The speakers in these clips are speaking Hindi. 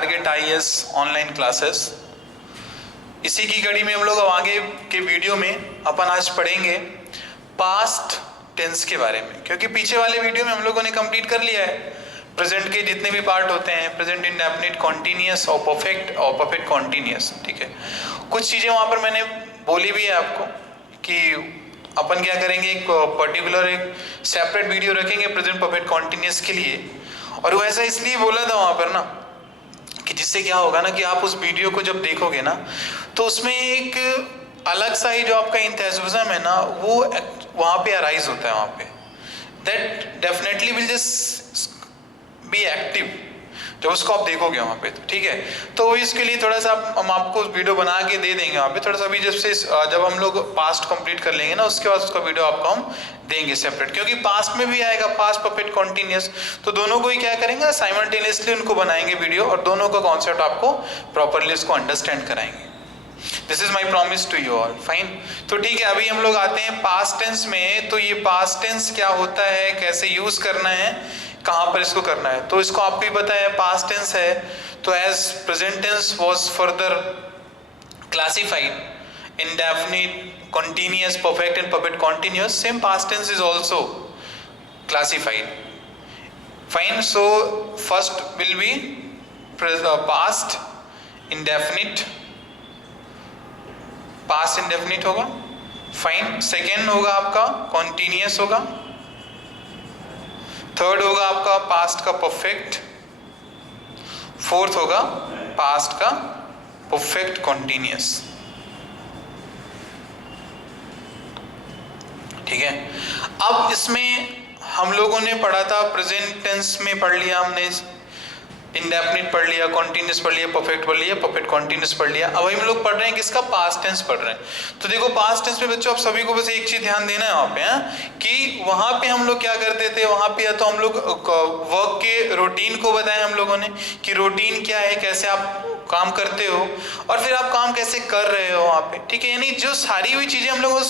Target IAS online classes. इसी की कड़ी में हम लोग अब आगे के वीडियो में अपन आज पढ़ेंगे पास्ट टेंस के बारे में, क्योंकि पीछे वाले वीडियो में हम लोगों ने कंप्लीट कर लिया है प्रेजेंट के जितने भी पार्ट होते हैं, प्रेजेंट इंडेफिनिट, कॉन्टिन्यूअस और परफेक्ट कॉन्टिन्यूअस। ठीक है, कुछ चीज़ें वहाँ पर मैंने बोली भी है आपको कि अपन क्या करेंगे, एक पर्टिकुलर एक सेपरेट वीडियो रखेंगे प्रेजेंट परफेक्ट कॉन्टिन्यूअस के लिए। और वो ऐसा इसलिए बोला था वहाँ पर ना कि जिससे क्या होगा ना कि आप उस वीडियो को जब देखोगे ना तो उसमें एक अलग सा ही जो आपका इंथुसियाज्म है ना वो वहाँ पे अराइज होता है, वहाँ पे that definitely will just be active जब उसको आप देखोगे वहाँ पे। तो ठीक है, तो इसके लिए थोड़ा सा हम आपको वीडियो बना के दे देंगे वहाँ पे थोड़ा सा। अभी जब हम लोग पास्ट कंप्लीट कर लेंगे ना उसके बाद उसका वीडियो आपको हम देंगे सेपरेट, क्योंकि पास्ट में भी आएगा पास्ट परफेक्ट कॉन्टिन्यूअस, तो दोनों को ही क्या करेंगे साइमल्टेनियसली उनको बनाएंगे वीडियो और दोनों का कॉन्सेप्ट आपको प्रॉपरली उसको अंडरस्टैंड कराएंगे। This is my promise to you all. Fine, तो ठीक है, अभी हम लोग आते हैं पास्ट टेंस में। तो ये पास्ट टेंस क्या होता है, कैसे यूज करना है, कहाँ पर इसको करना है, तो इसको आपको ही पता है। पास्ट टेंस है तो as present tense was further classified indefinite, continuous, perfect and perfect continuous, same past tense is also classified. Fine, so first will be past indefinite, past indefinite होगा। Fine, second होगा आपका continuous होगा, थर्ड होगा आपका past का perfect, फोर्थ होगा past का perfect continuous। ठीक है, अब इसमें हम लोगों ने पढ़ा था प्रेजेंट टेंस में पढ़ लिया हमने, इंडेफिनिट पढ़ लिया, कॉन्टिन्यूस पढ़ लिया, परफेक्ट पढ़ लिया, परफेक्ट कॉन्टिन्यूस पढ़ लिया। अब हम लोग पढ़ रहे हैं किसका, पास्ट टेंस पढ़ रहे हैं। तो देखो पास्ट टेंस में बच्चों आप सभी को बस एक चीज ध्यान देना है वहाँ पे कि वहाँ पे हम लोग क्या करते थे, वहाँ पे या तो हम लोग वर्क के रूटीन को बताया हम लोगों ने कि रूटीन क्या है, कैसे आप काम करते हो और फिर आप काम कैसे कर रहे हो वहाँ पे। ठीक है, यानी जो सारी हुई चीजें हम लोग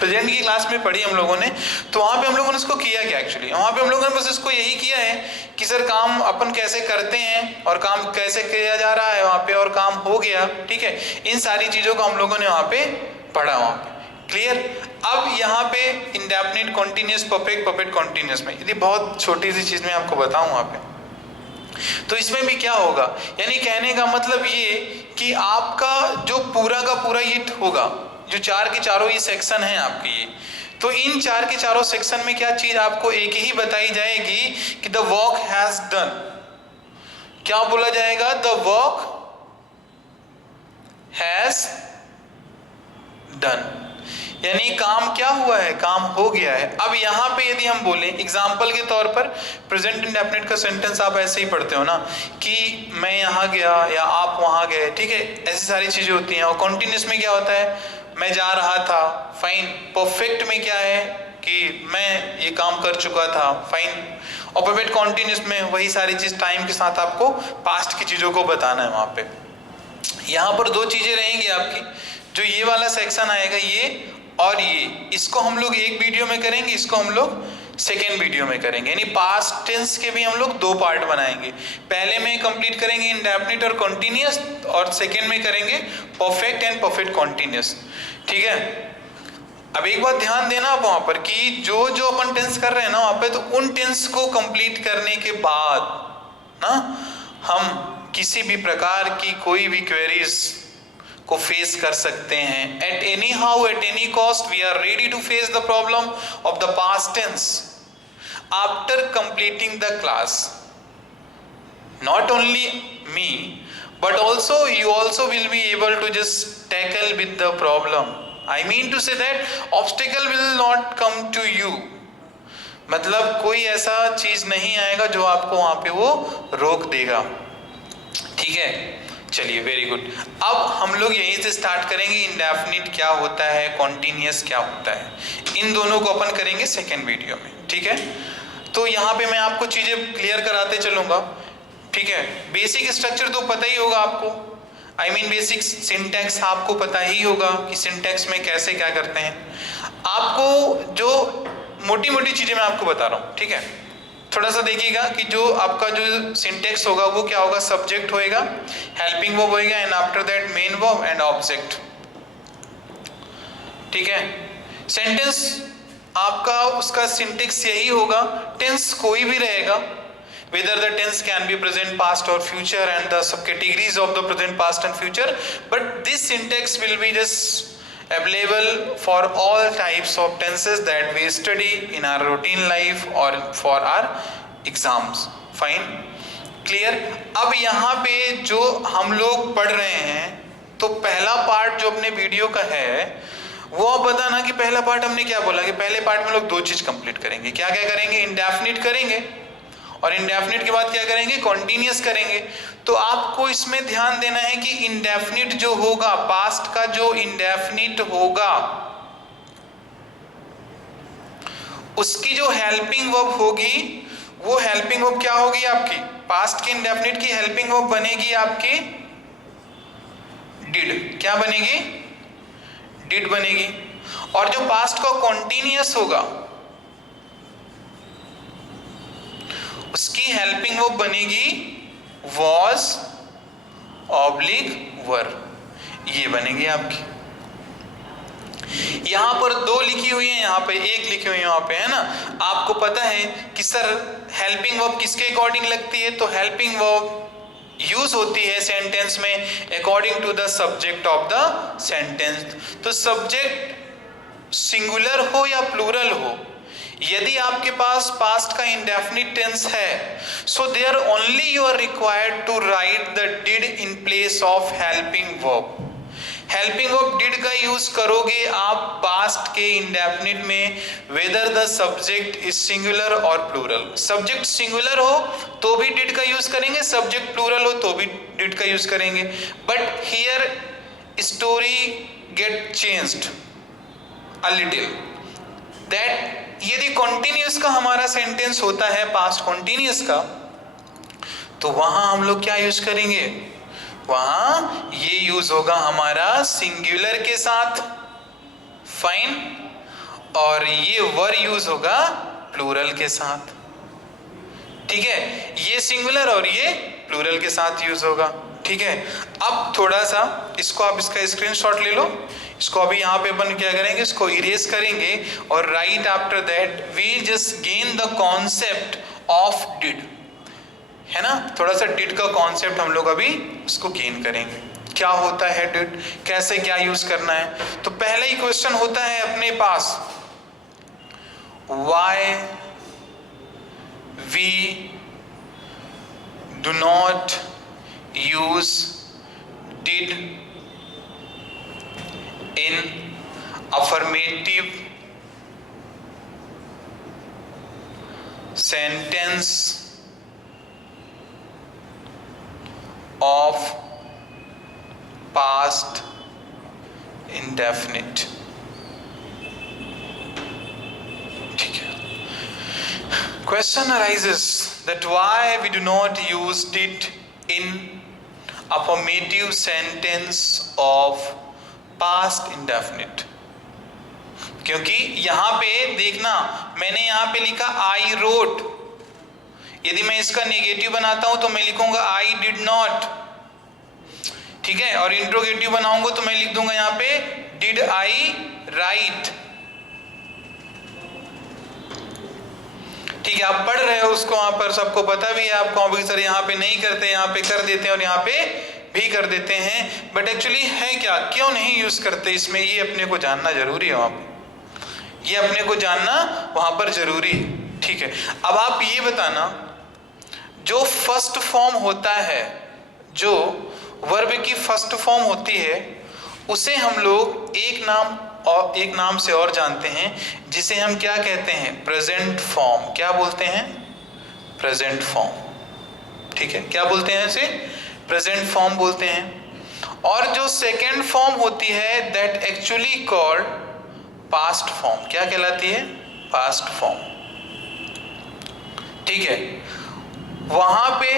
प्रेजेंट की क्लास में पढ़ी हम लोगों ने, तो वहाँ पे हम लोगों ने इसको किया क्या, एक्चुअली वहाँ पे हम लोगों ने बस इसको यही किया है कि सर काम अपन कैसे करते हैं और काम कैसे किया जा रहा है वहाँ पे और काम हो गया। ठीक है, इन सारी चीज़ों को हम लोगों ने वहाँ पे पढ़ा वहाँ पे। क्लियर। अब यहाँ पे indefinite, continuous, perfect, perfect continuous में यदि बहुत छोटी सी चीज़ मैं आपको बताऊँ वहाँ पे, तो इसमें भी क्या होगा, यानी कहने का मतलब ये कि आपका जो पूरा का पूरा ये होगा, जो चार के चारों ये सेक्शन है आपके ये, तो इन चार के चारों सेक्शन में क्या चीज आपको एक ही बताई जाएगी कि द वर्क हैज डन। क्या बोला जाएगा, द वर्क हैज डन, यानी काम क्या हुआ है, काम हो गया है। अब यहाँ पे यदि हम बोलें एग्जाम्पल के तौर पर, प्रेजेंट इंडेफिनिट का सेंटेंस आप ऐसे ही पढ़ते हो ना कि मैं यहाँ गया या आप वहाँ गए। ठीक है, ऐसी सारी चीजें होती हैं। और कॉन्टिन्यूस में क्या होता है, मैं जा रहा था। फाइन। परफेक्ट में क्या है कि मैं ये काम कर चुका था। फाइन। और परफेक्ट कॉन्टिन्यूस में वही सारी चीज टाइम के साथ आपको पास्ट की चीजों को बताना है वहां पे। यहाँ पर दो चीजें रहेंगी आपकी, जो ये वाला सेक्शन आएगा ये और ये, इसको हम लोग एक वीडियो में करेंगे, इसको हम लोग सेकेंड वीडियो में करेंगे। यानी पास्ट टेंस के भी हम लोग दो पार्ट बनाएंगे, पहले में कंप्लीट करेंगे इंडेफिनिट और कॉन्टिन्यूस और सेकेंड में करेंगे परफेक्ट एंड परफेक्ट कॉन्टिन्यूस। ठीक है, अब एक बात ध्यान देना आप वहां पर कि जो जो अपन टेंस कर रहे हैं ना वहां पे, तो उन टेंस को कंप्लीट करने के बाद ना हम किसी भी प्रकार की कोई भी क्वेरीज को फेस कर सकते हैं। At any how, at any cost we are ready to face the problem of the past tense after completing the class. Not only me, but also you also will be able to just tackle with the problem. I mean to say that obstacle will not come to you. मतलब कोई ऐसा चीज नहीं आएगा जो आपको वहां पे वो रोक देगा। ठीक है, चलिए वेरी गुड। अब हम लोग यहीं से स्टार्ट करेंगे, इंडेफिनिट क्या होता है, कॉन्टिन्यूस क्या होता है, इन दोनों को अपन करेंगे सेकेंड वीडियो में। ठीक है, तो यहाँ पे मैं आपको चीजें क्लियर कराते चलूंगा। ठीक है, बेसिक स्ट्रक्चर तो पता ही होगा आपको, आई मीन बेसिक सिंटैक्स आपको पता ही होगा कि सिंटैक्स में कैसे क्या करते हैं। आपको जो मोटी मोटी चीजें मैं आपको बता रहा हूँ, ठीक है, थोड़ा सा देखिएगा कि जो आपका जो सिंटेक्स होगा वो क्या होगा, सब्जेक्ट होएगा, हेल्पिंग वर्ब होएगा, and after that main verb and object. ठीक है, सेंटेंस आपका उसका सिंटेक्स यही होगा, टेंस कोई भी रहेगा, whether the tense can be present, past or future, and the subcategories of the present, past and future, but this syntax will be just available for all types of tenses that we study in our routine life or for our exams. Fine, clear? अब यहाँ पे जो हम लोग पढ़ रहे हैं, तो पहला पार्ट जो अपने वीडियो का है वो आप बताना कि पहला पार्ट हमने क्या बोला कि पहले पार्ट में लोग दो चीज कंप्लीट करेंगे। क्या क्या करेंगे, इंडेफिनिट करेंगे, और इंडेफिनिट के बाद क्या करेंगे, कॉन्टिन्यूअस करेंगे। तो आपको इसमें ध्यान देना है कि इंडेफिनिट जो होगा, पास्ट का जो इंडेफिनिट होगा, उसकी जो हेल्पिंग वर्ब होगी, वो हेल्पिंग वर्ब क्या होगी आपकी, पास्ट के इंडेफिनिट की हेल्पिंग वर्ब बनेगी आपकी डिड। क्या बनेगी, डिड बनेगी। और जो पास्ट का कॉन्टिन्यूअस होगा उसकी हेल्पिंग वर्ब बनेगी was ऑब्लिक वर, ये बनेगी आपकी। यहां पर दो लिखी हुई है, यहां पे एक लिखी हुई है, यहां पे है ना। आपको पता है कि सर हेल्पिंग वर्ब किसके अकॉर्डिंग लगती है, तो हेल्पिंग वर्ब यूज होती है सेंटेंस में according to the subject of the sentence. तो सब्जेक्ट सिंगुलर हो या प्लूरल हो, यदि आपके पास पास्ट का इंडेफिनिट टेंस है, so there only you are required to write the did in place of helping verb. Helping verb did का यूज करोगे आप पास्ट के इंडेफिनिट में, whether the subject is singular और प्लूरल। सब्जेक्ट सिंगुलर हो तो भी डिड का यूज करेंगे, सब्जेक्ट प्लूरल हो तो भी डिड का यूज करेंगे। But here story get changed a little, that यदि कॉन्टिन्यूअस का हमारा सेंटेंस होता है, पास्ट कॉन्टिन्यूअस का, तो वहां हम लोग क्या यूज करेंगे, वहां ये यूज होगा हमारा सिंगुलर के साथ, फाइन, और ये वर यूज होगा प्लूरल के साथ। ठीक है, ये सिंगुलर और ये प्लूरल के साथ यूज होगा। ठीक है, अब थोड़ा सा इसको आप इसका स्क्रीनशॉट ले लो, इसको अभी यहाँ पे अपन क्या करेंगे, इसको इरेज करेंगे, और right after that we just gain the concept of did, है ना। थोड़ा सा डिड का कॉन्सेप्ट हम लोग अभी उसको गेन करेंगे, क्या होता है डिड, कैसे क्या यूज करना है। तो पहला ही क्वेश्चन होता है अपने पास, why we do not use did in affirmative sentence of past indefinite। ठीक है, question arises that why we do not use did in affirmative sentence of past indefinite. क्योंकि यहां पे देखना, मैंने यहां पे लिखा आई रोट, यदि मैं इसका नेगेटिव बनाता हूं तो मैं लिखूंगा आई डिड नॉट। ठीक है, और इंट्रोगेटिव बनाऊंगा तो मैं लिख दूंगा यहां पे डिड आई राइट। ठीक है, आप पढ़ रहे हो उसको, वहां पर सबको पता भी है, आपको भी सर यहाँ पे नहीं करते, यहाँ पे कर देते हैं और यहाँ पे भी कर देते हैं, बट एक्चुअली है क्या, क्यों नहीं यूज करते इसमें, ये अपने को जानना जरूरी है वहां पर, ये अपने को जानना वहां पर जरूरी है। ठीक है, अब आप ये बताना, जो फर्स्ट फॉर्म होता है, जो वर्ब की फर्स्ट फॉर्म होती है, उसे हम लोग एक नाम से और जानते हैं, जिसे हम क्या कहते हैं, प्रेजेंट फॉर्म। क्या बोलते हैं, प्रेजेंट फॉर्म। ठीक है, क्या बोलते हैं इसे, प्रेजेंट फॉर्म बोलते हैं। और जो सेकेंड फॉर्म होती है, that actually called past form. क्या कहलाती है, पास्ट फॉर्म। ठीक है, वहां पे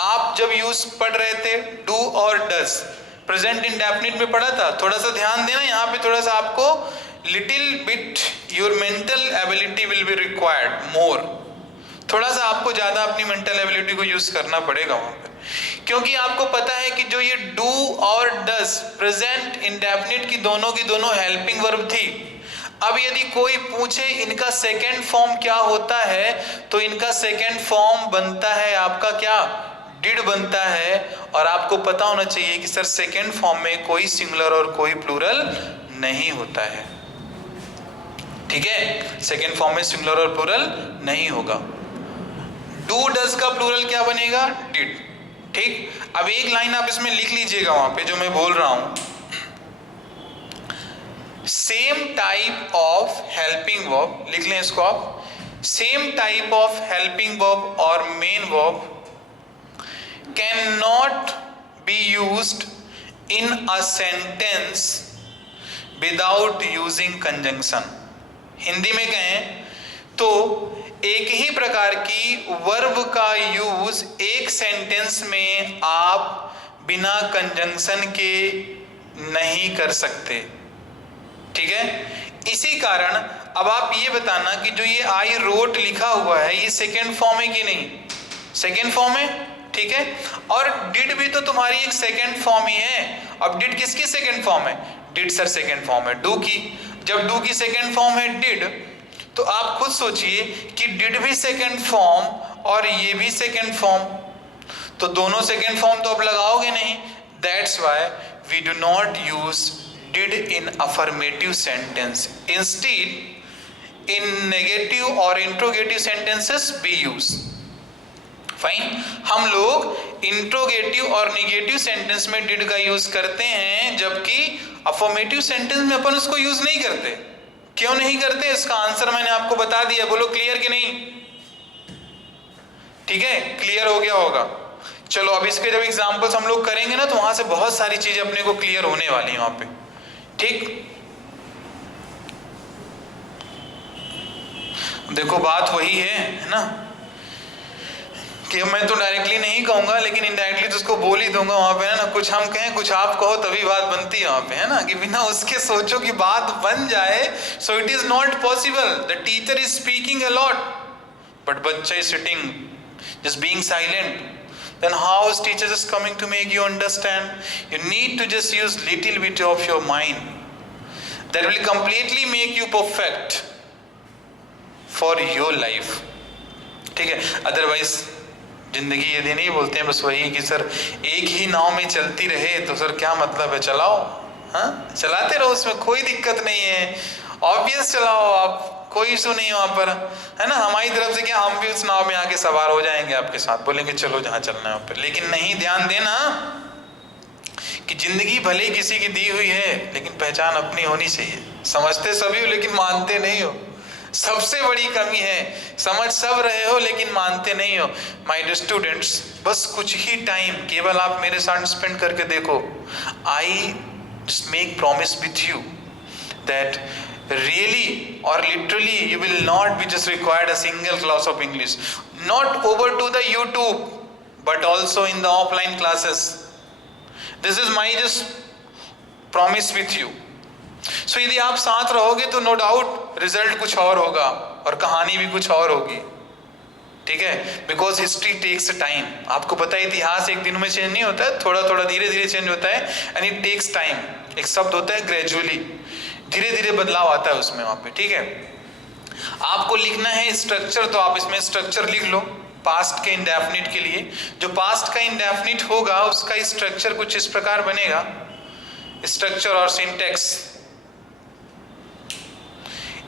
आप जब यूज पढ़ रहे थे डू और डज, प्रेजेंट इंडेफिनिट में पढ़ा था, थोड़ा सा ध्यान देना, यहाँ पे थोड़ा सा आपको little bit your mental ability will be required more. थोड़ा सा आपको ज्यादा अपनी मेंटल एबिलिटी को यूज करना पड़ेगा वहां पे, क्योंकि आपको पता है कि जो ये डू और डज प्रेजेंट इंडेफिनिट की दोनों हेल्पिंग वर्ब थी। अब यदि कोई पूछे इनका सेकेंड फॉर्म क्या होता है, तो इनका सेकेंड फॉर्म बनता है आपका क्या, डिड बनता है। और आपको पता होना चाहिए कि सर सेकेंड फॉर्म में कोई सिंगुलर और कोई प्लूरल नहीं होता है, ठीक है, सेकेंड फॉर्म में सिंगुलर और प्लूरल नहीं होगा। डू डज का प्लूरल क्या बनेगा, डिड, ठीक। अब एक लाइन आप इसमें लिख लीजिएगा वहां पे जो मैं बोल रहा हूं, same type of helping verb, लिख लें इसको आप, same type of helping verb और main verb can not be used in a sentence without using conjunction. Hindi में कहें तो एक ही प्रकार की वर्ब का यूज एक सेंटेंस में आप बिना कंजंक्शन के नहीं कर सकते, ठीक है। इसी कारण अब आप ये बताना कि जो ये आई रोट लिखा हुआ है ये सेकेंड फॉर्म है कि नहीं, सेकेंड फॉर्म है, ठीक है। और डिड भी तो तुम्हारी एक सेकेंड फॉर्म ही है। अब डिड किसकी सेकेंड फॉर्म है, डिड सर सेकेंड फॉर्म है डू की। जब डू की सेकेंड फॉर्म है डिड, तो आप खुद सोचिए कि डिड भी सेकेंड फॉर्म और ये भी सेकेंड फॉर्म, तो दोनों सेकेंड फॉर्म तो अब लगाओगे नहीं। That's why we do not use did in affirmative sentence, instead in negative or interrogative sentences we use, fine। हम लोग इंट्रोगेटिव और निगेटिव सेंटेंस में did का यूज करते हैं, जबकि अफर्मेटिव सेंटेंस में अपन उसको यूज नहीं करते। क्यों नहीं करते, इसका आंसर मैंने आपको बता दिया, बोलो क्लियर कि नहीं, ठीक है, क्लियर हो गया होगा। चलो अब इसके जब एग्जांपल्स हम लोग करेंगे ना, तो वहां से बहुत सारी चीजें अपने को क्लियर होने वाली है वहां पे, ठीक। देखो बात वही है ना, कि मैं तो डायरेक्टली नहीं कहूंगा लेकिन इनडायरेक्टली तो उसको बोल ही दूंगा वहां पे, है ना। कुछ हम कहें कुछ आप कहो तभी बात बनती है वहां पे, है ना, कि बिना उसके सोचो कि बात बन जाए। So it is not possible. The teacher is speaking a lot but बच्चा is sitting just being silent. Then how is teacher just coming to make you understand? You need to just use little bit of your mind. That will completely make you perfect for your life. ठीक है, अदरवाइज जिंदगी यदि नहीं बोलते हैं बस वही कि सर एक ही नाव में चलती रहे, तो सर क्या मतलब है, चलाओ, हाँ चलाते रहो, उसमें कोई दिक्कत नहीं है, ऑब्वियस चलाओ आप, कोई इशू नहीं है वहां पर, है ना। हमारी तरफ से क्या, हम भी उस नाव में आके सवार हो जाएंगे आपके साथ, बोलेंगे चलो जहां चलना है वहां पर। लेकिन नहीं, ध्यान देना कि जिंदगी भले किसी की दी हुई है लेकिन पहचान अपनी होनी चाहिए। समझते सभी हो लेकिन मानते नहीं हो, सबसे बड़ी कमी है, समझ सब रहे हो लेकिन मानते नहीं हो। माय डियर स्टूडेंट्स, बस कुछ ही टाइम केवल आप मेरे साथ स्पेंड करके देखो। I just make promise with you that really or literally you will not be just required a single class of English, not over to the YouTube but also in the offline classes. This is my just promise with you. So यदि आप साथ रहोगे तो नो डाउट रिजल्ट कुछ और होगा और कहानी भी कुछ और होगी, ठीक है। Because history takes time. आपको पता है इतिहास एक दिन में चेंज नहीं होता है, थोड़ा थोड़ा धीरे धीरे चेंज होता है, एंड इट टेक्स टाइम। एक शब्द होता है ग्रेजुअली, धीरे धीरे बदलाव आता है उसमें वहां पे, ठीक है। आपको लिखना है स्ट्रक्चर, तो आप इसमें स्ट्रक्चर लिख लो पास्ट के इंडेफिनिट के लिए। जो पास्ट का इंडेफिनिट होगा उसका स्ट्रक्चर कुछ इस प्रकार बनेगा, स्ट्रक्चर और सिंटेक्स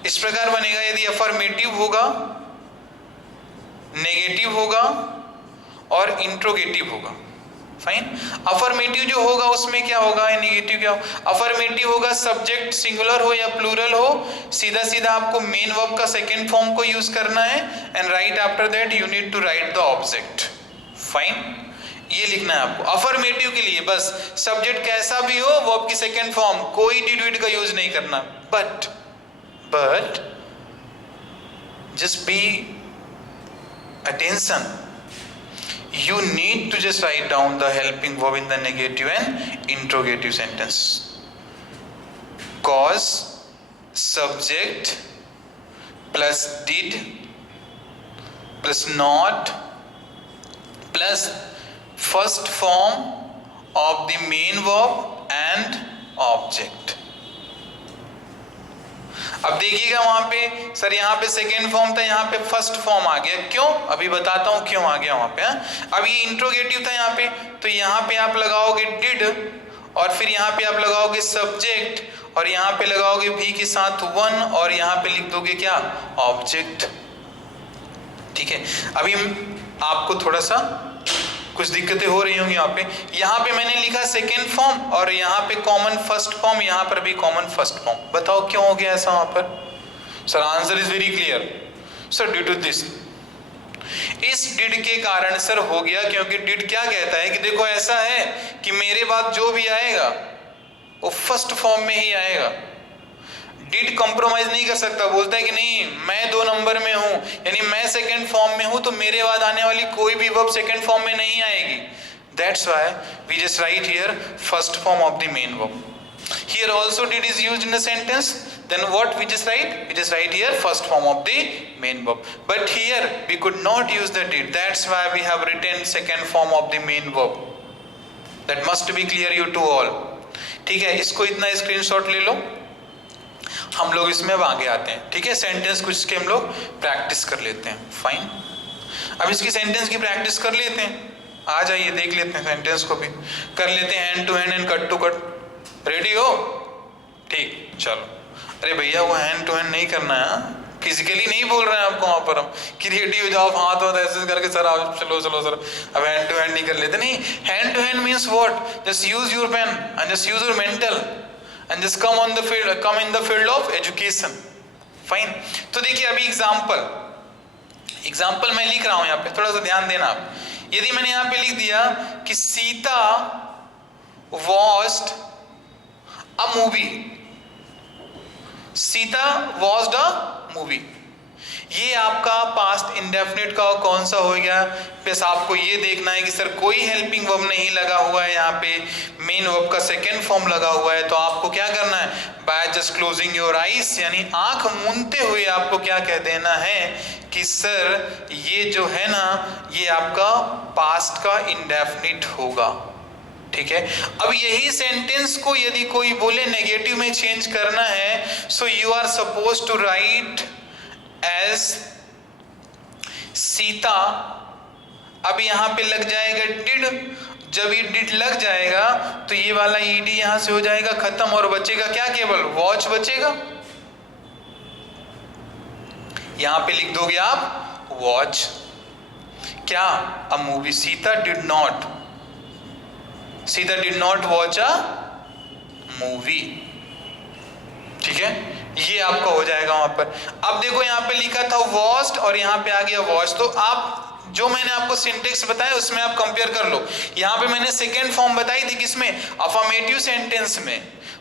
इस प्रकार बनेगा। यदि अफर्मेटिव होगा, नेगेटिव होगा और इंट्रोगेटिव होगा, फाइन। अफर्मेटिव जो होगा उसमें क्या होगा, नेगेटिव क्या होगा। अफर्मेटिव होगा सब्जेक्ट सिंगुलर हो या प्लूरल हो, सीधा सीधा आपको मेन वर्ब का सेकेंड फॉर्म को यूज करना है, and right after that you need to write the object, fine. ये लिखना है आपको अफर्मेटिव के लिए। बस सब्जेक्ट कैसा भी हो वर्ब की सेकेंड फॉर्म, कोई डिड विड का यूज नहीं करना। But just be attention, you need to just write down the helping verb in the negative and interrogative sentence. Cause subject plus did plus not plus first form of the main verb and object. अब देखिएगा वहां पे सर यहाँ पे सेकेंड फॉर्म था, यहाँ पे फर्स्ट फॉर्म आ गया, क्यों? अभी बताता हूं क्यों आ गया वहां पे। अब ये इंट्रोगेटिव था यहाँ पे, तो यहाँ पे आप लगाओगे डिड और फिर यहाँ पे आप लगाओगे सब्जेक्ट और यहाँ पे लगाओगे भी के साथ वन और यहाँ पे लिख दोगे क्या? ऑब्जेक्ट। ठीक है, अभी आपको थोड़ा सा कुछ दिक्कतें हो रही होंगी यहाँ पे मैंने लिखा सेकेंड फॉर्म और यहाँ पे कॉमन फर्स्ट फॉर्म, यहाँ पर भी कॉमन फर्स्ट फॉर्म। बताओ क्यों हो गया ऐसा वहां पर? Sir answer is very clear sir, due to this. इस डिड के कारण सर हो गया, क्योंकि डिड क्या कहता है कि देखो ऐसा है कि मेरे बाद जो भी आएगा वो फर्स्ट फॉर्म में ही आएगा। डिड कॉम्प्रोमाइज नहीं कर सकता, बोलता है कि नहीं मैं 2 नंबर में हूं, यानी मैं सेकंड फॉर्म में हूं, तो मेरे बाद आने वाली कोई भी वर्ब सेकंड फॉर्म में नहीं आएगी। That's why we just write here first form of the main verb. Here also did is used in a sentence, then what we just write? We just write here first form of the main verb. But here we could not use the did, that's why we have written second form of the main verb. That must be clear you to all. ठीक है, इसको इतना स्क्रीनशॉट ले लो, हम लोग इसमें अब आगे आते हैं। ठीक है, सेंटेंस कुछ के हम लोग प्रैक्टिस कर लेते हैं। फाइन, अब इसकी सेंटेंस की प्रैक्टिस कर लेते हैं। आ जाइए देख लेते हैं, सेंटेंस को भी कर लेते हैं hand to hand and cut to cut. Ready हो? ठीक, चलो। अरे भैया वो हैंड टू हैंड नहीं करना है, फिजिकली नहीं बोल रहे हैं आपको वहां पर हम कि रेडी हो जाओ, हाथ वाथ ऐसे करके सर आप चलो चलो सर अब हैंड टू हैंड नहीं कर लेते। नहीं, hand to hand means what? Just use your pen and just use your mental and just come in the field of education. Fine. तो देखिए अभी एग्जाम्पल मैं लिख रहा हूं यहाँ पे, थोड़ा सा ध्यान देना आप। यदि मैंने यहाँ पे लिख दिया कि Sita watched a movie, Sita watched a movie, ये आपका पास्ट इंडेफिनिट का कौन सा हो गया? बस आपको ये देखना है कि सर कोई हेल्पिंग वर्ब नहीं लगा हुआ है, यहाँ पे मेन वर्ब का सेकेंड फॉर्म लगा हुआ है, तो आपको क्या करना है? By just closing your eyes, यानी आंख मूंदते हुए आपको क्या कह देना है कि सर ये जो है ना ये आपका पास्ट का इंडेफिनिट होगा। ठीक है, अब यही सेंटेंस को यदि कोई बोले नेगेटिव में चेंज करना है, so you are suppose to write as Sita. अब यहां पे लग जाएगा डिड, जब ये डिड लग जाएगा तो ये वाला ईडी यहां से हो जाएगा खत्म और बचेगा क्या? केवल वॉच बचेगा। यहां पे लिख दोगे आप वॉच क्या? A movie. Sita did not watch a movie. ठीक है, ये आपका हो जाएगा वहां पर। अब देखो यहाँ पे लिखा था वॉच्ड और यहाँ पे आ गया वॉच, तो आप जो मैंने आपको सिंटेक्स बताया उसमें आप कंपेयर कर लो। यहाँ पे मैंने सेकेंड फॉर्म बताई थी किसमें? अफर्मेटिव सेंटेंस में।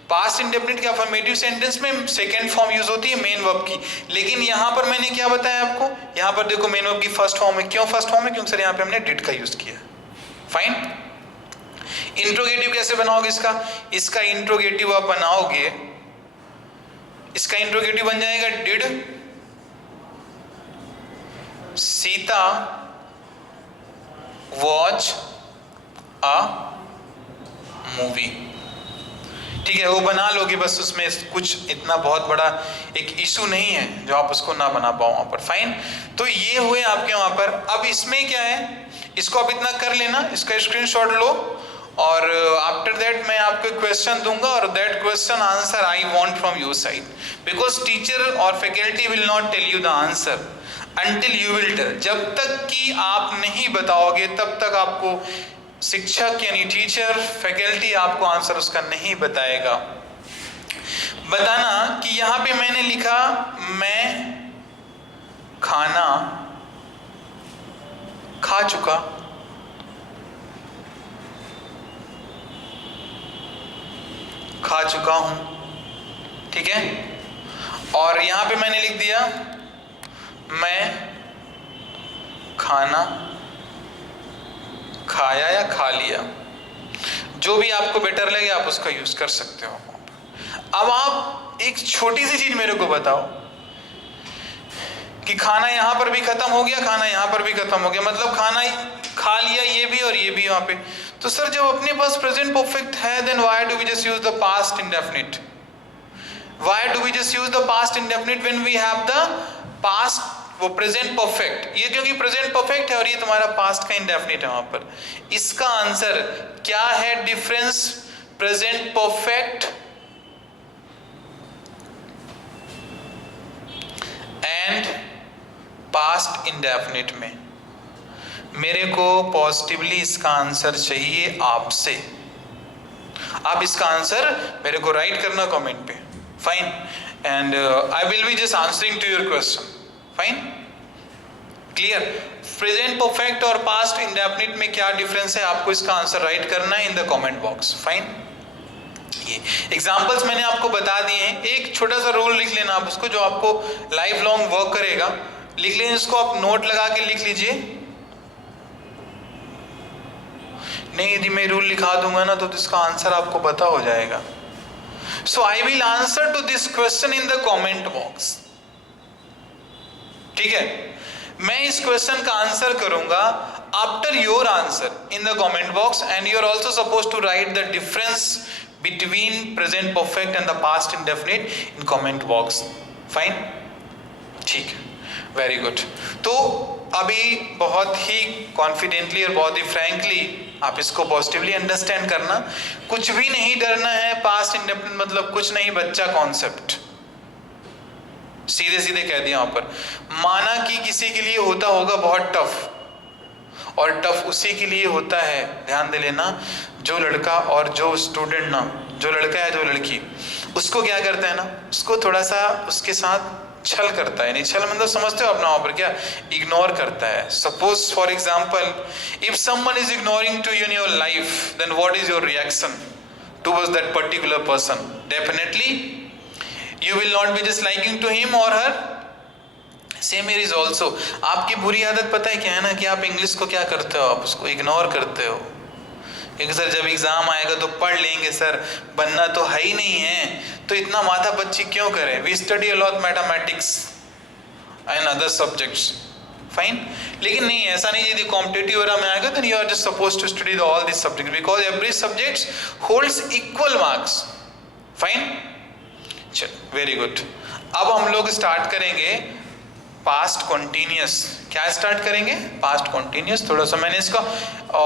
पास्ट इंडेफिनिट के अफर्मेटिव सेंटेंस में सेकेंड फॉर्म यूज होती है मेन वर्ब की, लेकिन यहाँ पर मैंने क्या बताया आपको? यहाँ पर देखो मेन वर्ब की फर्स्ट फॉर्म है। क्यों फर्स्ट फॉर्म है? क्योंकि सर यहाँ पे हमने डिड का यूज किया। फाइन, इंट्रोगेटिव कैसे बनाओगे इसका इंट्रोगेटिव आप बनाओगे, इसका इंट्रोगेटिव बन जाएगा did Sita watch a movie. ठीक है, वो बना लोगे बस, उसमें कुछ इतना बहुत बड़ा एक इशू नहीं है जो आप उसको ना बना पाओ वहां पर। फाइन, तो ये हुए आपके वहां पर। अब इसमें क्या है, इसको आप इतना कर लेना, इसका स्क्रीनशॉट लो और आफ्टर दैट मैं आपको क्वेश्चन दूंगा और that question answer I want from your side, because teacher और faculty will not tell you the answer until you will tell. जब तक कि आप नहीं बताओगे तब तक आपको शिक्षक यानी टीचर फैकल्टी आपको आंसर उसका नहीं बताएगा। बताना कि यहाँ पे मैंने लिखा मैं खाना खा चुका, हूं। ठीक है, और यहां पे मैंने लिख दिया मैं खाना खाया या खा लिया, जो भी आपको बेटर लगे आप उसका यूज कर सकते हो। अब आप एक छोटी सी चीज मेरे को बताओ, कि खाना यहाँ पर भी खत्म हो गया, खाना यहाँ पर भी खत्म हो गया, मतलब खाना खा लिया ये भी और ये भी वहाँ पे। तो सर जब अपने पास प्रेजेंट परफेक्ट है, then why do we just use the past indefinite? Why do we just use the past indefinite when we have the past वो प्रेजेंट परफेक्ट? ये क्योंकि प्रेजेंट परफेक्ट है और ये तुम्हारा पास्ट का इंडेफिनिट है वहां पर। इसका आंसर क्या है? Difference present perfect and past indefinite में। मेरे को पॉजिटिवली इसका आंसर चाहिए आपसे। आप इसका आंसर मेरे को राइट करना कमेंट पे, fine, and I will be just answering to your question, fine, clear? Present perfect और पास्ट इंडेफिनिट में क्या डिफरेंस है, आपको इसका आंसर राइट करना है इन द कमेंट बॉक्स, फाइन। ये एग्जांपल्स मैंने आपको बता दिए हैं। एक छोटा सा रूल लिख लेना आप उसको, जो आपको लाइफ लॉन्ग वर्क करेगा। लिख लें इसको, आप नोट लगा के लिख लीजिए। नहीं, यदि मैं रूल लिखा दूंगा ना तो इसका आंसर आपको पता हो जाएगा। So I will answer to this question in the comment box, ठीक है? मैं इस क्वेश्चन का आंसर करूंगा after your answer in the comment box, and you are also suppose to write the difference between present perfect and the past indefinite in comment box, fine, ठीक है, वेरी गुड। तो अभी बहुत ही कॉन्फिडेंटली और बहुत ही फ्रैंकली आप इसको पॉजिटिवली अंडरस्टैंड करना। कुछ भी नहीं डरना है, पास्ट इंडेफिनिट मतलब कुछ नहीं, बच्चा कॉन्सेप्ट, सीधे सीधे कह दिया वहां पर। माना कि किसी के लिए होता होगा बहुत टफ, और टफ उसी के लिए होता है, ध्यान दे लेना, जो लड़का और जो स्टूडेंट ना, जो लड़का है जो लड़की, उसको क्या करता है ना, उसको थोड़ा सा उसके साथ छल करता है। नहीं, छल मतलब समझते हो अपना वहां पर क्या, इग्नोर करता है। Suppose for example, if someone is ignoring to you in your life, then what is your reaction towards that particular person? Definitely you will not be just liking to him or her. Same here is also. आपकी बुरी आदत पता है क्या है ना, कि आप इंग्लिश को क्या करते हो, आप उसको इग्नोर करते हो। क्योंकि सर जब एग्जाम आएगा तो पढ़ लेंगे सर, बनना तो है ही नहीं है, तो इतना माथा पच्ची क्यों करें? We study a lot mathematics and other subjects, fine. लेकिन नहीं, ऐसा नहीं, यदि कॉम्पिटिटिव वगैरह में आएगा then you are just suppose to study all this subject, because every subject holds equal marks, fine. चलो, वेरी गुड। अब हम लोग स्टार्ट करेंगे पास्ट कॉन्टिन्यूस। क्या स्टार्ट करेंगे? Past continuous. थोड़ा सा मैंने इसका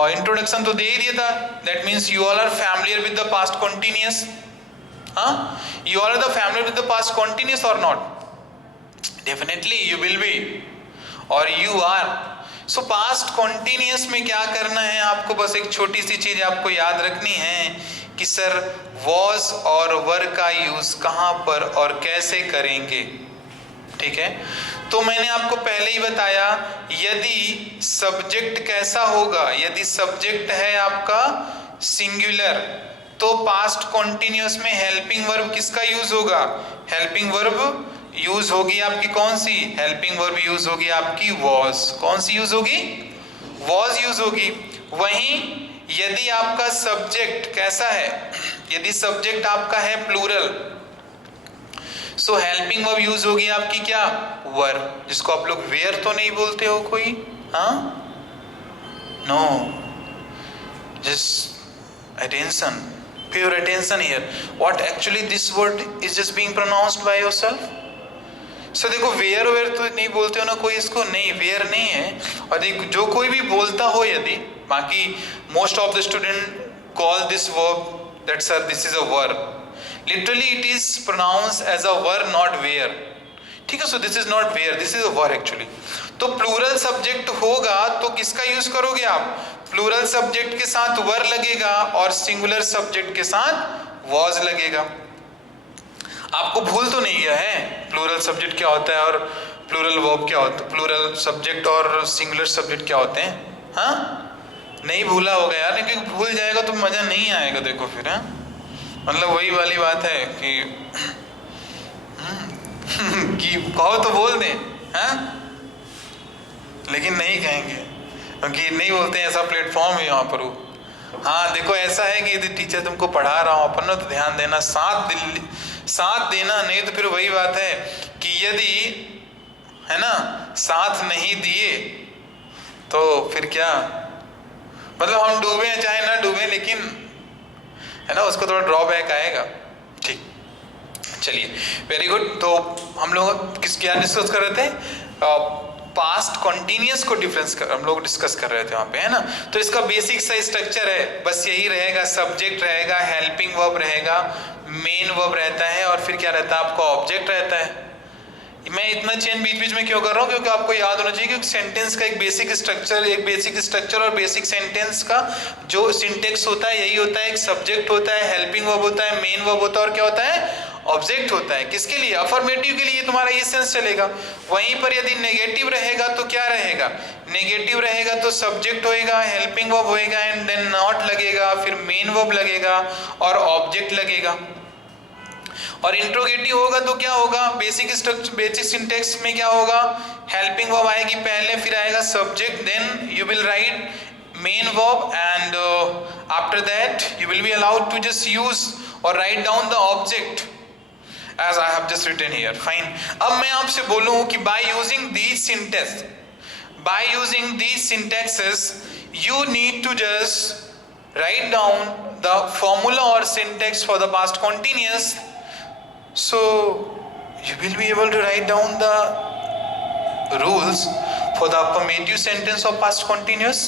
इंट्रोडक्शन तो दे ही दिया था। That means you all are familiar with the past continuous. हाँ, you all are the familiar with the past continuous और not? Definitely you will be, और you are. So past continuous में क्या करना है आपको, बस एक छोटी सी चीज आपको याद रखनी है कि सर वॉज और वर का यूज कहां पर और कैसे करेंगे, ठीक है? तो मैंने आपको पहले ही बताया, यदि सब्जेक्ट कैसा होगा, यदि सब्जेक्ट है आपका सिंगुलर, तो पास्ट कॉन्टिन्यूअस में हेल्पिंग वर्ब किसका यूज होगा? हेल्पिंग वर्ब यूज होगी आपकी कौन सी? हेल्पिंग वर्ब यूज होगी आपकी वॉज। कौन सी यूज होगी? वॉज यूज होगी। वहीं यदि आपका सब्जेक्ट कैसा है, यदि सब्जेक्ट आपका है प्लूरल, सो हेल्पिंग वर्ब यूज होगी आपकी क्या? वर, जिसको आप लोग वेयर तो नहीं बोलते हो कोई? हाँ, no, just attention, pure attention here. What actually this word is just being pronounced by yourself. So देखो, वेयर वेयर तो नहीं बोलते हो ना कोई इसको, नहीं, वेयर नहीं है। और जो कोई भी बोलता हो, यदि बाकी most of the student call this verb that sir this is a verb, literally it is pronounce as a verb, not where, ठीक है? So this is not where, this is a verb actually. तो प्लूरल सब्जेक्ट होगा तो किसका यूज करोगे आप? प्लूरल सब्जेक्ट के साथ वर लगेगा और सिंगुलर सब्जेक्ट के साथ वॉज लगेगा। आपको भूल तो नहीं गया है प्लूरल सब्जेक्ट क्या होता है और प्लूरल वर्ब क्या होता है, प्लूरल सब्जेक्ट और सिंगुलर सब्जेक्ट क्या होते हैं? हाँ, नहीं भूला होगा यार, लेकिन भूल जाएगा तो मजा नहीं आएगा। देखो फिर, है मतलब वही वाली बात है कि कि कहो तो बोल दें, हाँ, लेकिन नहीं कहेंगे क्योंकि नहीं बोलते हैं, ऐसा प्लेटफॉर्म है यहाँ पर। हाँ देखो, ऐसा है कि यदि टीचर तुमको पढ़ा रहा हूँ अपन ना, तो ध्यान देना, साथ देना, नहीं तो फिर वही बात है कि यदि है ना, साथ नहीं दिए तो फिर क्या, मतलब हम डूबे चाहे ना डूबे, लेकिन है ना उसको थोड़ा ड्रॉबैक आएगा। ठीक, चलिए वेरी गुड। तो हम लोग क्या डिस्कस कर रहे थे, पास्ट कॉन्टिन्यूस को हम लोग डिस्कस कर रहे थे वहां पे, है ना। तो इसका बेसिक सा स्ट्रक्चर है, बस यही रहेगा, सब्जेक्ट रहेगा, हेल्पिंग वर्ब रहेगा, मेन वर्ब रहता है, और फिर क्या रहता है आपका ऑब्जेक्ट रहता है। मैं इतना चेंज बीच बीच में क्यों कर रहा हूँ, क्योंकि आपको याद होना चाहिए कि सेंटेंस का एक बेसिक स्ट्रक्चर और बेसिक सेंटेंस का जो सिंटेक्स होता है यही होता है, एक सब्जेक्ट होता है, हेल्पिंग वर्ब होता है, मेन वर्ब होता है, और क्या होता है, ऑब्जेक्ट होता है। किसके लिए, अफर्मेटिव के लिए तुम्हारा ये सेंस चलेगा। वहीं पर यदि नेगेटिव रहेगा तो क्या रहेगा, नेगेटिव रहेगा तो सब्जेक्ट होएगा, हेल्पिंग वर्ब होएगा, एंड देन नॉट लगेगा, फिर मेन वर्ब लगेगा और ऑब्जेक्ट लगेगा। और इंट्रोगेटिव होगा तो क्या होगा, बेसिक स्ट्रक्चर बेसिक सिंटेक्स में क्या होगा, हेल्पिंग वर्ब आएगी पहले, फिर आएगा subject, then you will write main verb, and after that you will be allowed to just use or write down the object as I have just written here. Fine. अब मैं आपसे बोलूं कि by using these syntaxes you need to just write down the formula or syntax for the past continuous, so you will be able to write down the rules for the affirmative sentence of past continuous,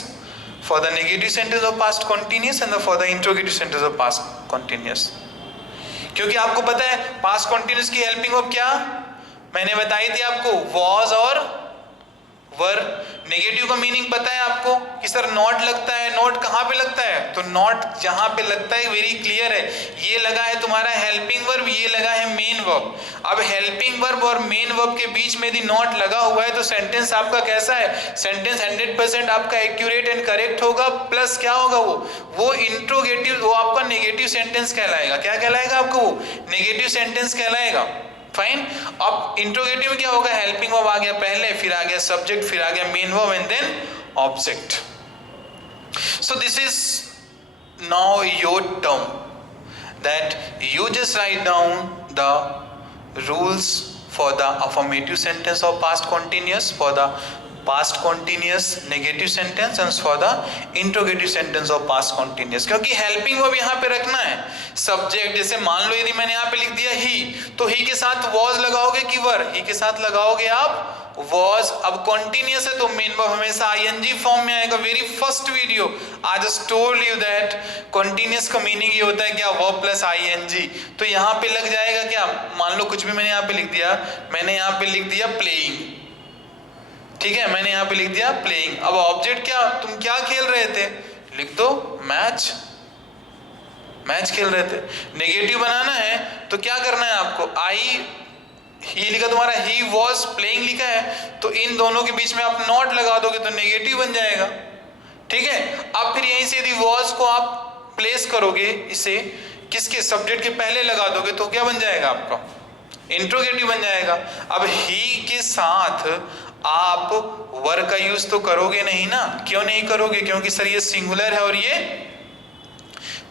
for the negative sentence of past continuous, and for the interrogative sentence of past continuous. क्योंकि आपको पता है पास्ट कॉन्टिन्यूस की हेल्पिंग वर्ब क्या मैंने बताई थी आपको, वॉज और वर। नेगेटिव का मीनिंग पता है आपको कि सर नॉट लगता है, नॉट कहाँ पे लगता है, तो नॉट जहां पे लगता है वेरी क्लियर है, ये लगा है तुम्हारा हेल्पिंग वर्ब, ये लगा है मेन वर्ब। अब हेल्पिंग वर्ब और मेन वर्ब के बीच में यदि नॉट लगा हुआ है तो सेंटेंस आपका कैसा है, सेंटेंस 100% आपका एक्यूरेट एंड करेक्ट होगा, प्लस क्या होगा, वो इंट्रोगेटिव, वो आपका नेगेटिव सेंटेंस कहलाएगा। क्या कहलाएगा आपको, वो नेगेटिव सेंटेंस कहलाएगा। फाइन। अब इंट्रोगेटिव में क्या होगा, हेल्पिंग वर्ब आ गया पहले, फिर आ गया सब्जेक्ट, फिर आ गया main verb, and then object. So this is now your term that you just write down the rules for the affirmative sentence of past continuous, for the past continuous negative sentence, and for the interrogative sentence of past continuous। क्योंकि हेल्पिंग वर्ब यहाँ पे रखना है, सब्जेक्ट जैसे मान लो यदि मैंने यहाँ पे लिख दिया ही, तो ही के साथ वॉज लगाओगे कि वर, ही के साथ लगाओगे आप वॉज। अब कॉन्टिन्यूस है तो मेन वर्ब हमेशा आईएनजी फॉर्म में आएगा। Very first video I just told you that continuous का मीनिंग ये होता है क्या, वर्ब प्लस आईएनजी। तो यहाँ पे लग जाएगा क्या, मान लो कुछ भी मैंने यहाँ पे लिख दिया, मैंने यहाँ पे लिख दिया प्लेइंग, ठीक है, मैंने यहाँ पे लिख दिया प्लेइंग। अब ऑब्जेक्ट क्या, तुम क्या खेल रहे थे, लिख दो मैच, मैच खेल रहे थे। नेगेटिव बनाना है तो क्या करना है आपको, आई ही लिखा तुम्हारा, ही वॉज प्लेइंग लिखा है, तो इन दोनों के बीच में आप नॉट लगा दोगे तो नेगेटिव बन जाएगा, ठीक है। अब फिर यहीं से यदि वॉज को आप प्लेस करोगे, इसे किसके, सब्जेक्ट के पहले लगा दोगे तो क्या बन जाएगा आपका, इंट्रोगेटिव बन जाएगा। अब ही के साथ आप वर का यूज तो करोगे नहीं ना, क्यों नहीं करोगे, क्योंकि सर ये सिंगुलर है और ये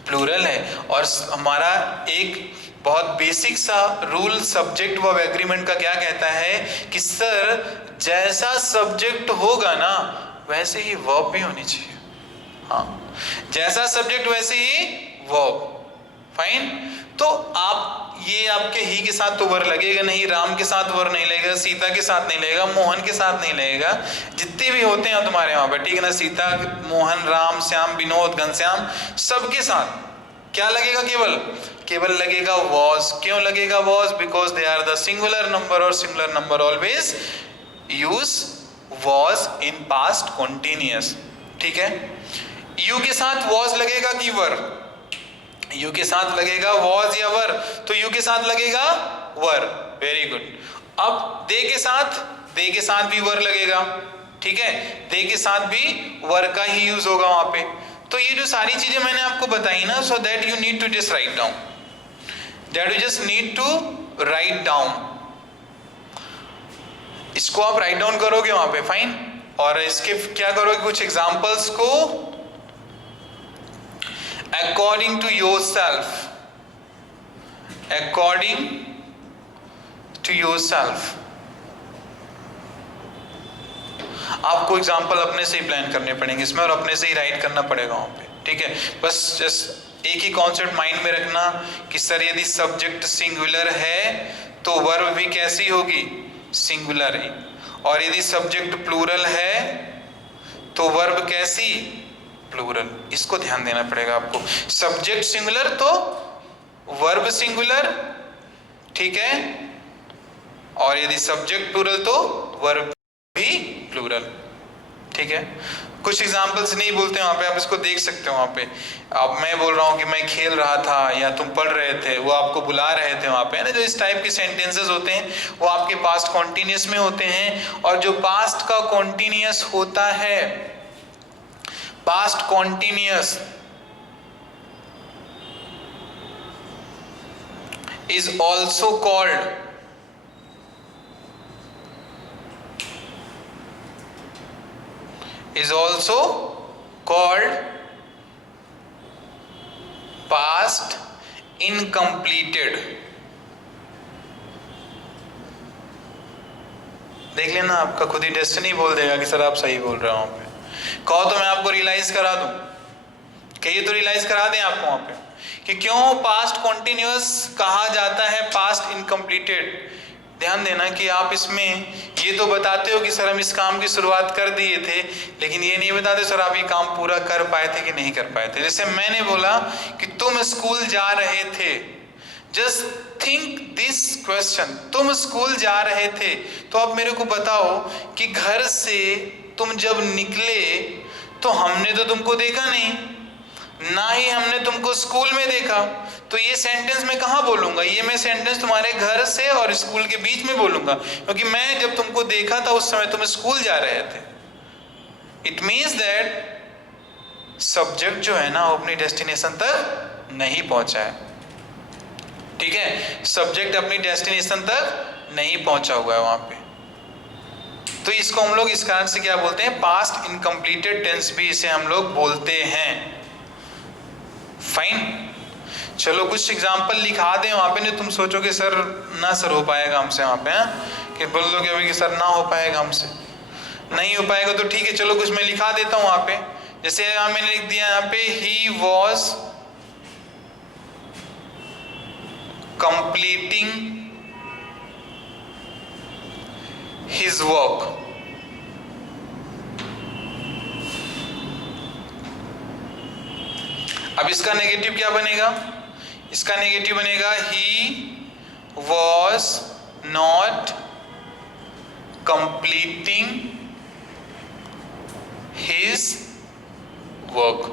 प्लूरल है। और हमारा एक बहुत बेसिक सा रूल सब्जेक्ट वर्ब एग्रीमेंट का क्या कहता है कि सर जैसा सब्जेक्ट होगा ना वैसे ही वर्ब भी होनी चाहिए। हाँ, जैसा सब्जेक्ट वैसे ही वर्ब। फाइन। तो आप ये आपके ही के साथ तो वर लगेगा नहीं, राम के साथ वर नहीं लगेगा, सीता के साथ नहीं लगेगा, मोहन के साथ नहीं लगेगा, जितने भी होते हैं तुम्हारे वहां पर, ठीक है ना, सीता, मोहन, राम, श्याम, विनोद, घनश्याम, सबके साथ क्या लगेगा, केवल लगेगा वॉज। क्यों लगेगा was, because they are the singular number, और singular number always use was in past continuous, ठीक है। यू के साथ वॉज लगेगा कि वर, यू के साथ लगेगा वॉज या वर, तो यू के साथ लगेगा वर, वेरी गुड। अब दे के साथ भी वर लगेगा, ठीक है, दे के साथ भी वर का ही यूज होगा वहां पे। तो ये जो सारी चीजें मैंने आपको बताई ना, so that you need to just write down, that you just need to write down. इसको आप राइट डाउन करोगे वहां पे, फाइन। और इसके क्या करोगे, कुछ एग्जांपल्स को according to yourself, according to yourself, आपको एग्जाम्पल अपने से ही प्लान करने पड़ेंगे इसमें और अपने से ही राइट करना पड़ेगा वहाँ पे, ठीक है। बस जस्ट एक ही कॉन्सेप्ट माइंड में रखना कि सर यदि सब्जेक्ट सिंगुलर है तो वर्ब भी कैसी होगी, सिंगुलर ही, और यदि सब्जेक्ट प्लूरल है तो वर्ब कैसी, प्लूरल। इसको ध्यान देना पड़ेगा आपको। सब्जेक्ट सिंगुलर तो वर्ब सिंगुलर, ठीक है, और यदि सब्जेक्ट प्लूरल तो वर्ब भी प्लूरल, ठीक है। कुछ एग्जांपल्स नहीं बोलते वहां पे, आप इसको देख सकते हो वहां पे। अब मैं बोल रहा हूं कि मैं खेल रहा था या तुम पढ़ रहे थे, वो आपको बुला रहे थे वहां पे, है ना। जो इस टाइप के सेंटेंसेस होते हैं वो आपके पास्ट कॉन्टिन्यूस में होते हैं। और जो पास्ट का कॉन्टिन्यूस होता है, past continuous is also called past incompleted। देख लेना, आपका खुद ही डेस्टिनी बोल देगा कि सर आप सही बोल रहे हो। वहां पे कहो तो मैं आपको रियलाइज करा दूं, कहिए तो रियलाइज करा दें आपको वहां पे कि क्यों पास्ट कॉन्टिन्यूअस कहा जाता है पास्ट इनकम्प्लीटेड। ध्यान देना कि आप इसमें ये तो बताते हो कि सर हम इस काम की शुरुआत कर दिए थे, लेकिन ये नहीं बताते सर आप ये काम पूरा कर पाए थे कि नहीं कर पाए थे। जैसे मैंने बोला कि तुम स्कूल जा रहे थे, जस्ट थिंक दिस क्वेश्चन, तुम स्कूल जा रहे थे, तो अब मेरे को बताओ कि घर से तुम जब निकले तो हमने तो तुमको देखा नहीं, ना ही हमने तुमको स्कूल में देखा, तो ये सेंटेंस मैं कहाँ बोलूंगा, ये मैं सेंटेंस तुम्हारे घर से और स्कूल के बीच में बोलूंगा, क्योंकि मैं जब तुमको देखा था उस समय तुम स्कूल जा रहे थे। इट मीन्स दैट सब्जेक्ट जो है ना वो अपनी डेस्टिनेशन तक नहीं पहुंचा है, ठीक है। सब्जेक्ट अपनी डेस्टिनेशन तक नहीं पहुंचा हुआ है वहां पे, तो इसको हम लोग इस कारण से क्या बोलते हैं, पास्ट इनकम्प्लीटेड टेंस भी इसे हम लोग बोलते हैं। फाइन, चलो कुछ एग्जाम्पल लिखा दें वहां पे, नहीं तुम सोचोगे सर ना सर हो पाएगा हमसे वहां पे, कि बोल दोगे अभी कि सर ना हो पाएगा हमसे, नहीं हो पाएगा तो ठीक है, चलो कुछ मैं लिखा देता हूं वहां पे। जैसे यहाँ मैंने लिख दिया यहाँ पे, he was completing his work. अब इसका नेगेटिव क्या बनेगा, इसका नेगेटिव बनेगा he was not completing his work,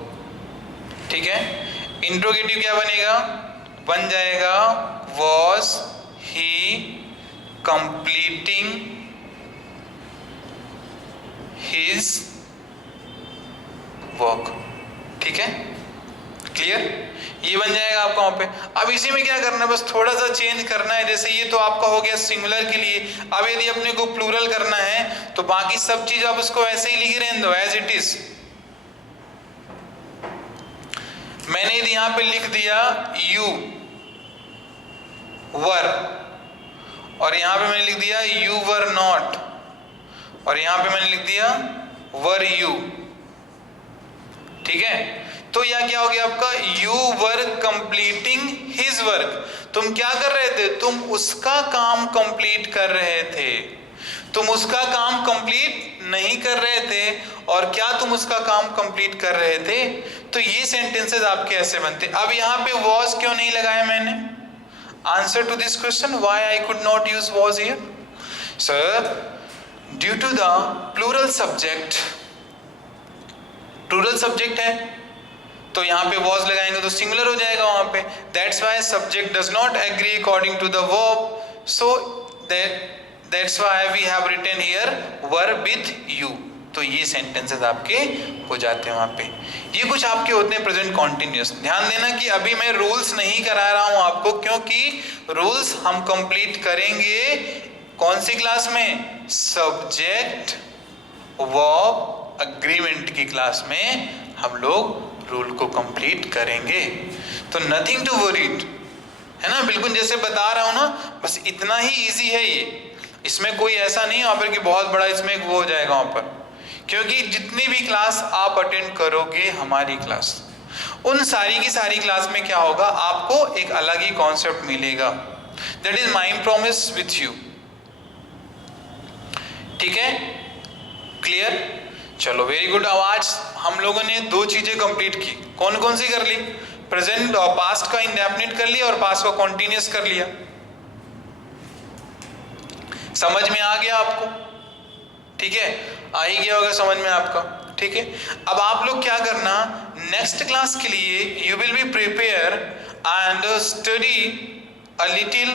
ठीक है। इंट्रोगेटिव क्या बनेगा, बन जाएगा was he completing his work, ठीक है, क्लियर, ये बन जाएगा आपका वहां पे। अब इसी में क्या करना है, बस थोड़ा सा चेंज करना है। जैसे ये तो आपका हो गया सिंगुलर के लिए, अब यदि अपने को प्लूरल करना है तो बाकी सब चीज आप उसको ऐसे ही लिख रहे हो एज इट इज। मैंने यदि यहाँ पे लिख दिया यू वर, और यहाँ पे मैंने लिख दिया यू वर नॉट, और यहाँ पे मैंने लिख दिया वर यू, ठीक है, तो यह क्या हो गया आपका, you were completing his work. तुम क्या कर रहे थे, तुम उसका काम कंप्लीट कर रहे थे, तुम उसका काम कंप्लीट नहीं कर रहे थे, और क्या तुम उसका काम कंप्लीट कर रहे थे। तो ये सेंटेंसेस आपके ऐसे बनते। अब यहाँ पे वॉज क्यों नहीं लगाया मैंने, answer to this question, why I could not use was here, sir due to the plural subject, plural subject है तो यहाँ पे वॉज लगाएंगे तो सिंगुलर हो जाएगा वहां पे। That's why subject does not agree according to the verb, so that's why we have written here verb with you. तो ये सेंटेंसेस आपके हो जाते हैं वहां पे। ये कुछ आपके होते हैं प्रेजेंट कॉन्टिन्यूअस। ध्यान देना कि अभी मैं रूल्स नहीं करा रहा हूं आपको, क्योंकि रूल्स हम कंप्लीट करेंगे कौन सी क्लास में, सब्जेक्ट वर्ब अग्रीमेंट की क्लास में हम लोग रूल को कंप्लीट करेंगे। तो नथिंग टू वरीड, है ना, बिल्कुल जैसे बता रहा हूं ना, बस इतना ही इजी है ये, इसमें कोई ऐसा नहीं है वहां पर कि बहुत बड़ा इसमें वो हो जाएगा वहां पर। क्योंकि जितनी भी क्लास आप अटेंड करोगे हमारी क्लास, उन सारी की सारी क्लास में क्या होगा, आपको एक अलग ही कॉन्सेप्ट मिलेगा। That is my promise with you. ठीक है, क्लियर? चलो वेरी गुड। अब आज हम लोगों ने 2 चीजें कंप्लीट की। कौन कौन सी कर ली? प्रेजेंट और पास्ट का इंडेफिनिट कर लिया और पास्ट का कॉन्टिन्यूअस कर लिया। समझ में आ गया आपको? ठीक है, आ ही गया होगा समझ में आपका। ठीक है, अब आप लोग क्या करना, नेक्स्ट क्लास के लिए you will be prepare and study a little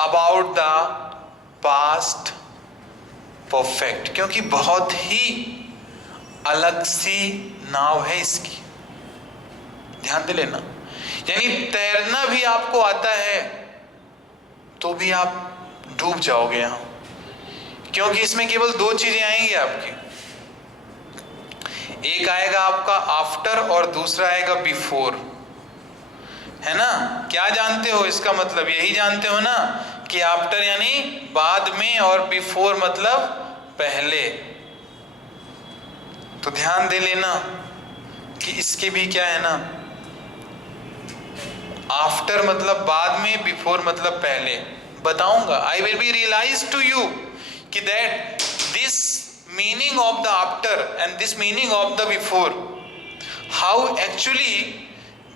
about the past perfect, क्योंकि बहुत ही अलग सी नाव है इसकी, ध्यान दे लेना। यानी तैरना भी आपको आता है तो भी आप डूब जाओगे यहां, क्योंकि इसमें केवल 2 चीजें आएंगी आपकी। एक आएगा आपका आफ्टर और दूसरा आएगा बिफोर, है ना? क्या जानते हो इसका मतलब? यही जानते हो ना कि आफ्टर यानी बाद में और बिफोर मतलब पहले। तो ध्यान दे लेना कि इसके भी क्या है ना, आफ्टर मतलब बाद में, बिफोर मतलब पहले। बताऊंगा, I will be realise to you कि that this meaning of the after and this meaning of the before, how actually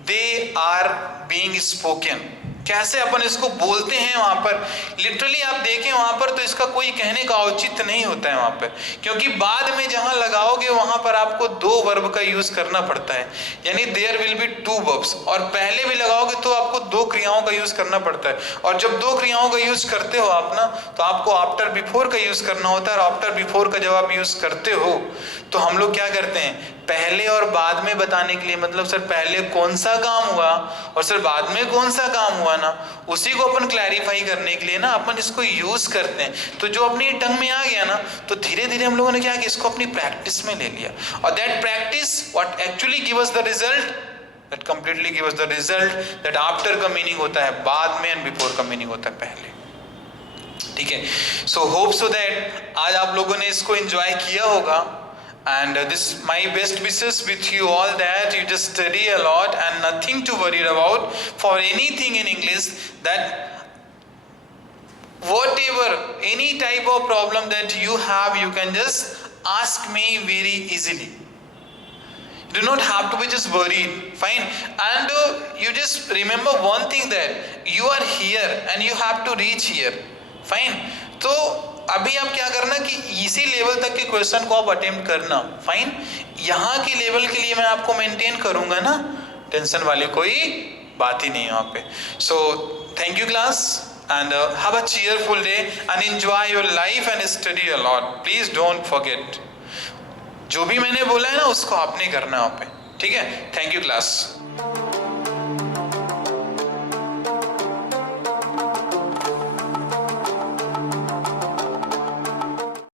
they are being spoken, कैसे अपन इसको बोलते हैं वहां पर। लिटरली आप देखें वहां पर तो इसका कोई कहने का औचित्य नहीं होता है वहां पर, क्योंकि बाद में जहां लगाओगे वहां पर आपको 2 वर्ब का यूज करना पड़ता है, यानी देयर विल बी 2 वर्ब्स। और पहले भी लगाओगे तो आपको 2 क्रियाओं का यूज करना पड़ता है, और जब 2 क्रियाओं का यूज करते हो आप ना, तो आपको आफ्टर बिफोर का यूज करना होता है। और आफ्टर बिफोर का जब आप यूज करते हो तो हम लोग क्या करते हैं, पहले और बाद में बताने के लिए, मतलब सर पहले कौन सा काम हुआ और सर बाद में कौन सा काम हुआ ना, उसी को अपन क्लैरिफाई करने के लिए ना अपन इसको यूज करते हैं। तो जो अपनी टंग में आ गया ना, तो धीरे धीरे हम लोगों ने क्या किया, इसको अपनी प्रैक्टिस में ले लिया। और that practice what actually give us the result, that completely give us the result that after का मीनिंग होता है बाद में एंड बिफोर का मीनिंग होता है पहले। ठीक है, सो होप सो दैट आज आप लोगों ने इसको एंजॉय किया होगा। And this my best wishes with you all, that you just study a lot and nothing to worry about for anything in English, that whatever any type of problem that you have, you can just ask me very easily. You do not have to be just worried, fine? And you just remember one thing, that you are here and you have to reach here, fine? तो अभी आप क्या करना कि इसी लेवल तक के क्वेश्चन को आप अटेम्प्ट करना, फाइन? यहाँ के लेवल के लिए मैं आपको मेंटेन करूंगा ना, टेंशन वाली कोई बात ही नहीं है वहाँ पे। So thank you class and have a cheerful day and enjoy your life and study a lot. Please don't forget, जो भी मैंने बोला है ना उसको आपने करना है वहाँ पे। ठीक है, थैंक यू क्लास।